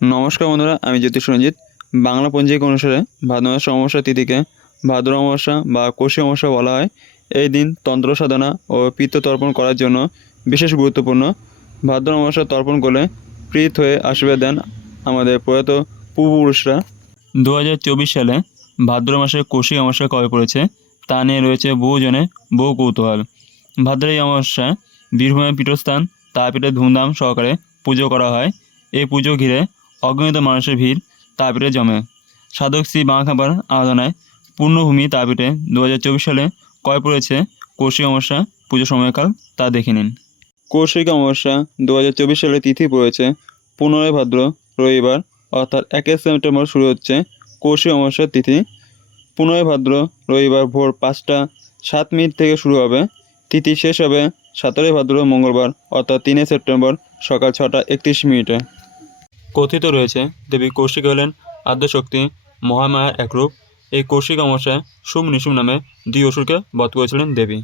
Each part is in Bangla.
নমস্কার বন্ধুরা, আমি জ্যোতিষ রঞ্জিত। বাংলা পঞ্জিকা অনুসারে ভাদ্র মাসের অমাবস্যা তিথিকে ভাদ্র অমাবস্যা বা কৌশী অমাবস্যা বলা হয়। এই দিন তন্ত্র সাধনা ও পিতৃ তর্পণ করার জন্য বিশেষ গুরুত্বপূর্ণ। ভাদ্র অমাবস্যা তর্পণ করলে প্রীত হয়ে আশীর্বাদ দেন আমাদের প্রয়াত পূর্বপুরুষরা। 2024 সালে ভাদ্র মাসে কৌশী অমাবস্যা কবে পড়েছে তা নিয়ে রয়েছে বহুজনের বহু কৌতূহল। ভাদ্র এই অমাবস্যায় বীরভূমের পীঠস্থান তারাপীঠে ধুমধাম সহকারে পুজো করা হয়। এই পুজো ঘিরে অগণিত মানুষের ভিড় তারাপীঠে জমে। সাধক শ্রী বামাখ্যাপার আরাধনায় পূর্ণভূমি তারাপীঠে 2024 সালে কবে পড়েছে কৌশিক অমাবস্যা পুজো সময়কাল তা দেখে নিন। কৌশিক অমাবস্যা 2024 সালে তিথি পড়েছে 15 ভাদ্র রবিবার, অর্থাৎ 1 সেপ্টেম্বর শুরু হচ্ছে কৌশিক অমাবস্যার তিথি। 15 ভাদ্র রবিবার ভোর 5টা 7 মিনিট থেকে শুরু হবে। তিথি শেষ হবে 17 ভাদ্র মঙ্গলবার, অর্থাৎ 3 সেপ্টেম্বর সকাল 6টা 31 মিনিটে। কথিত রয়েছে দেবী কৌশিক হলেন আদ্যশক্তি মহামায়ার এক রূপ। এই কৌশিক অমাবস্যায় শুম নিশুম নামে দুই অসুরকে বধ করেছিলেন দেবী।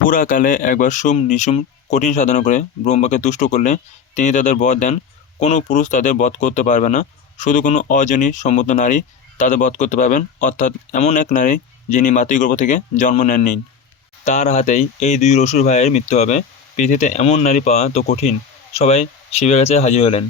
পুরাকালে একবার শুম নিশুম কঠিন সাধনা করে ব্রহ্মাকে তুষ্ট করলে তিনি তাদের বধ দেন। কোনো পুরুষ তাদের বধ করতে পারবে না, শুধু কোনো অজনী সম্মত নারী তাদের বধ করতে পারবেন, অর্থাৎ এমন এক নারী যিনি মাতৃগর্ভ থেকে জন্ম নেননি। তার হাতেই এই দুই অসুর ভাইয়ের মৃত্যু হবে। পৃথিবীতে এমন নারী পাওয়া তো কঠিন। সবাই শিবের কাছে হাজির হলেন।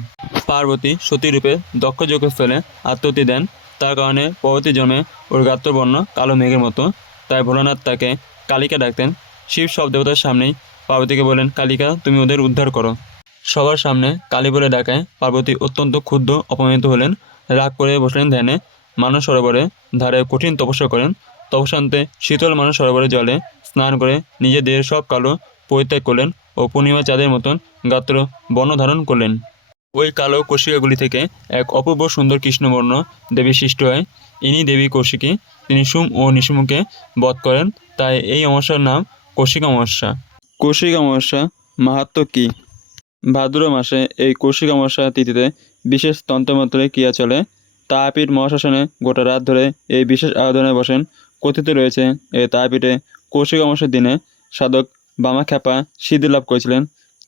পার্বতী সতীরূপে দক্ষ যজ্ঞস্থলে আত্মহতি দেন। তার কারণে পরবর্তী জন্মে ওর গাত্রবর্ণ কালো মেঘের মতো। তাই ভোলানাথ তাকে কালিকা ডাকতেন। শিব সব দেবতার সামনেই পার্বতীকে বলেন, কালিকা তুমি ওদের উদ্ধার করো। সবার সামনে কালী বলে ডাকায় পার্বতী অত্যন্ত ক্ষুব্ধ অপমানিত হলেন। রাগ করে বসলেন ধ্যানে। মানস সরোবরে ধারে কঠিন তপস্যা করেন। তপস্যান্তে শীতল মানস সরোবরে জলে স্নান করে নিজের দেহের সব কালো পরিত্যাগ করলেন ও পূর্ণিমা চাঁদের মতন গাত্র বর্ণ ধারণ করলেন। ওই কালো কৌশিকাগুলি থেকে এক অপূর্ব সুন্দর কৃষ্ণবর্ণ দেবী সৃষ্টি হয়। ইনি দেবী কৌশিকী। তিনি শুম ও নিশুমকে বধ করেন। তাই এই অমাবস্যার নাম কৌশিক অমাবস্যা। কৌশিক অমাবস্যা মাহাত্ম্য কী? ভাদ্র মাসে এই কৌশিক অমাবস্যা তিথিতে বিশেষ তন্ত্রমন্ত্রের ক্রিয়া চলে। তারাপীঠ মহাশ্মশানে গোটা রাত ধরে এই বিশেষ আরাধনায় বসেন। কথিত রয়েছে এই তারাপীঠে কৌশিক অমাবস্যার দিনে সাধক বামাখ্যাপা সিদ্ধি লাভ করেছিলেন।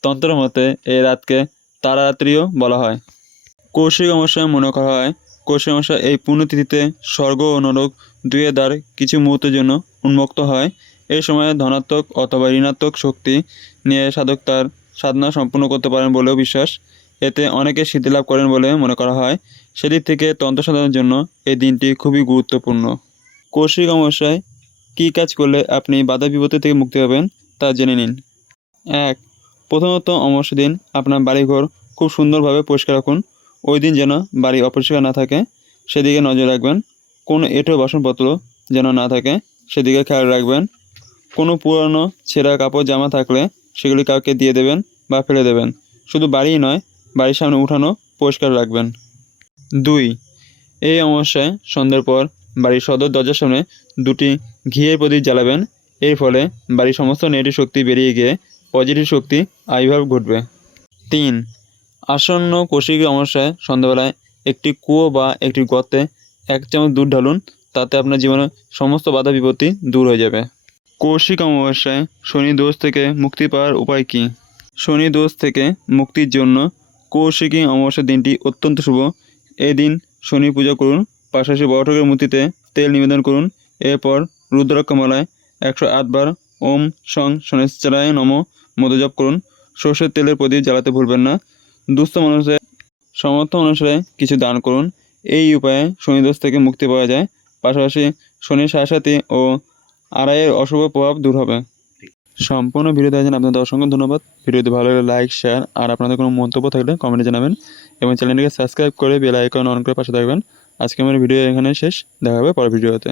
তন্ত্র মতে এই রাতকে তারারাত্রিও বলা হয়। কৌশিক অমাবস্যায় মনে করা হয় কৌশিক অমাবস্যা এই পুণ্যতিথিতে স্বর্গ ও নরক দুয়ের দ্বার কিছু মুহূর্তের জন্য উন্মুক্ত হয়। এই সময়ে ধনাত্মক অথবা ঋণাত্মক শক্তি নিয়ে সাধক তার সাধনা সম্পূর্ণ করতে পারেন বলেও বিশ্বাস। এতে অনেকে সিদ্ধিলাভ করেন বলে মনে করা হয়। সেদিক থেকে তন্ত্র সাধনার জন্য এই দিনটি খুবই গুরুত্বপূর্ণ। কৌশিক অমাবস্যায় কী কাজ করলে আপনি বাধা বিপত্তি থেকে মুক্তি পাবেন তা জেনে নিন। 1. প্রথমত অমাবস্যার দিন আপনার বাড়িঘর খুব সুন্দরভাবে পরিষ্কার রাখুন। ওই দিন যেন বাড়ি অপরিষ্কার না থাকে সেদিকে নজর রাখবেন। কোনো এঁটো বাসনপত্র যেন না থাকে সেদিকে খেয়াল রাখবেন। কোনো পুরনো ছেঁড়া কাপড় জামা থাকলে সেগুলি কাউকে দিয়ে দেবেন বা ফেলে দেবেন। শুধু বাড়িই নয়, বাড়ির সামনে উঠানো পরিষ্কার রাখবেন। 2. এই অমাবস্যায় সন্ধ্যার পর বাড়ির সদর দরজার সামনে 2টি ঘিয়ের প্রদীপ জ্বালাবেন। এর ফলে বাড়ির সমস্ত নেগেটিভ শক্তি বেরিয়ে গিয়ে পজিটিভ শক্তি আবির্ভাব ঘটবে। 3. আসন্ন কৌশিক অমাবস্যায় সন্ধ্যাবেলায় একটি কুয়ো বা একটি গর্তে 1 চামচ দুধ ঢালুন। তাতে আপনার জীবনে সমস্ত বাধা বিপত্তি দূর হয়ে যাবে। কৌশিক অমাবস্যায় শনি দোষ থেকে মুক্তি পাওয়ার উপায় কী? শনি দোষ থেকে মুক্তির জন্য কৌশিকী অমাবস্যার দিনটি অত্যন্ত শুভ। এই দিন শনি পূজা করুন। পাশাপাশি বড় ঠাকুরের মূর্তিতে তেল নিবেদন করুন। এরপর রুদ্রাক্ষমালায় 108 বার ওম সং শনিশ্চরায় নমঃ মন্ত্র জপ করুন। সর্ষের তেলের প্রদীপ জ্বালাতে ভুলবেন না। দুস্থ মানুষের সামর্থ্য অনুসারে কিছু দান করুন। এই উপায়ে শনিদোষ থেকে মুক্তি পাওয়া যায়। পাশাপাশি শনির সাথে ও আড়াইয়ের অশুভ প্রভাব দূর হবে। সম্পূর্ণ ভিডিও দেখার জন্য আপনাদের অসংখ্য ধন্যবাদ। ভিডিওটি ভালো লাগলে লাইক, শেয়ার আর আপনাদের কোনো মন্তব্য থাকলে কমেন্টে জানাবেন এবং চ্যানেলটিকে সাবস্ক্রাইব করে বেল আইকন অন করে পাশে থাকবেন। আজকে আমার ভিডিও এখানে শেষ। দেখা হবে পরের ভিডিওতে।